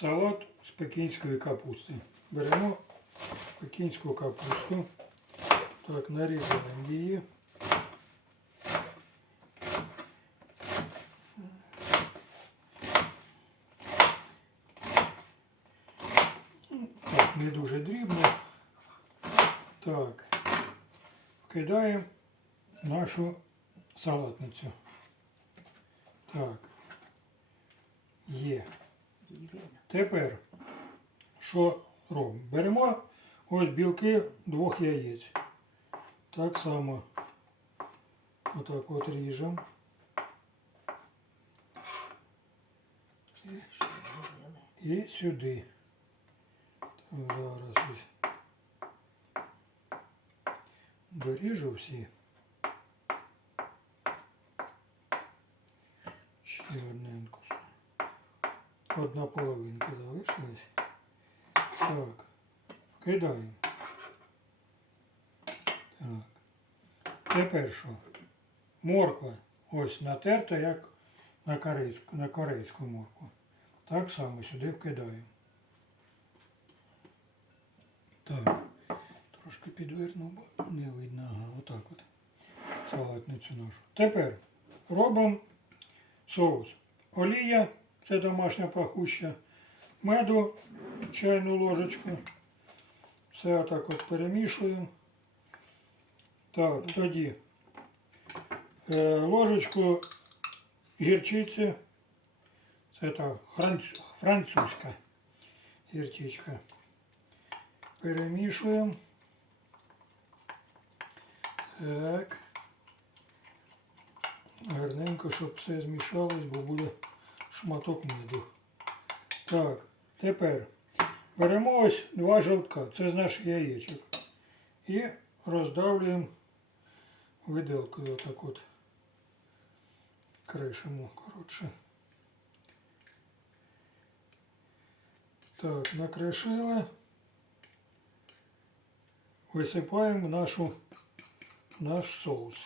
салат з пекінської капусти. Беремо пекінську капусту. Так, нарізаємо її. Так, не дуже дрібно. Так. Вкидаємо нашу салатницю. Так. Є. Тепер що робимо? Беремо ось білки двох яєць. Так само отак от ріжемо. І сюди. Так, зараз ось. Доріжу всі. Ще одненьку. Одна половинка залишилась. Так. Кидаємо. Так. Тепер що? Морква. Ось натерта, як на корейську, на корейську моркву. Так само сюди вкидаємо. Так. Трошки підверну, бо не видно. Ага, отак от. Салатницю нашу. Тепер робимо соус. Олія, це домашня пахуща. Меду, чайну ложечку. Все отак от перемішуємо. Так, тоді е, ложечку гірчиці. Це так, французька гірчичка. Перемішуємо. Так. Гарненько, щоб все змішалось, бо буде шматок меду. Так, тепер беремо ось два жовтка, це з наших яєчок. І роздавлюємо виделкою отак от. Кришимо, коротше. Так, накришили. Висипаємо нашу, наш соус.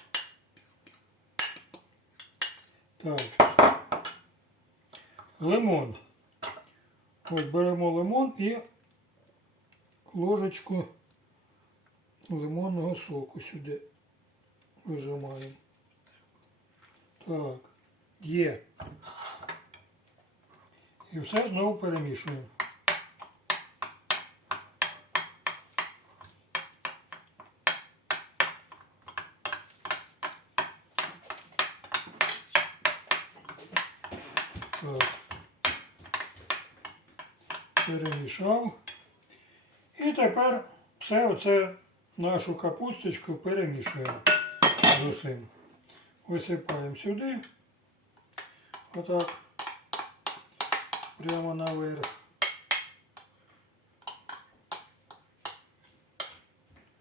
Так. Лимон. Ось беремо лимон і ложечку лимонного соку сюди вижимаємо. Так, є. І все знову перемішуємо. Так. Перемішав. І тепер все оце нашу капусточку перемішуємо з усім. Висипаємо сюди. Отак. Прямо наверх.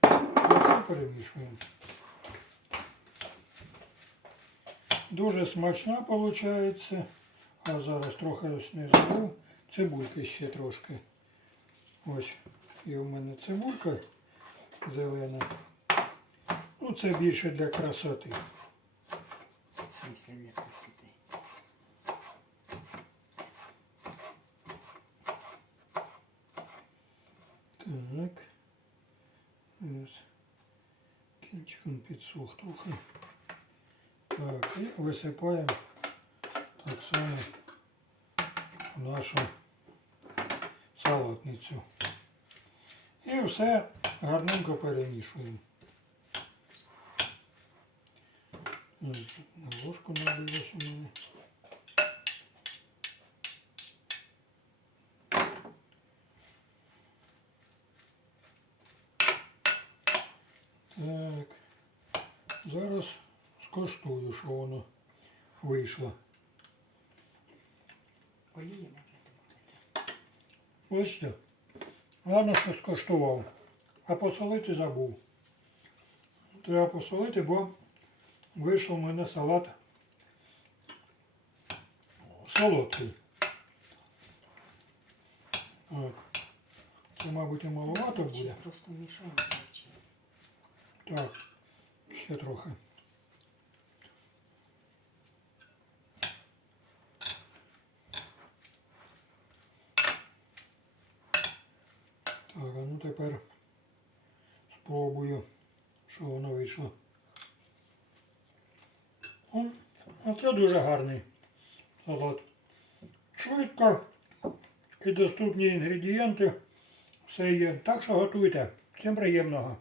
Оце перемішуємо. Дуже смачна виходить. А зараз трохи ось. Цибульки ще трошки. Ось є у мене цибулька зелена. Ну, це більше для красоти. Для красоти. Так. Ось. Кінчиком підсох трохи. Так, і висипаємо так само нашу салатницю. І все гарненько перемішуємо. Ложку набилось у мене. Так. Зараз скоштую, що воно вийшло. Добавити. Бачите? Ладно, що скоштував. А посолити забув. Треба посолити, бо вийшов у мене салат солодкий. От. Це, мабуть, і маловато буде. просто мішаємо. Так, ще трохи. Тепер спробую, що воно вийшло. Оце дуже гарний салат. Швидко і доступні інгредієнти. Все є. Так що готуйте. Всім приємного.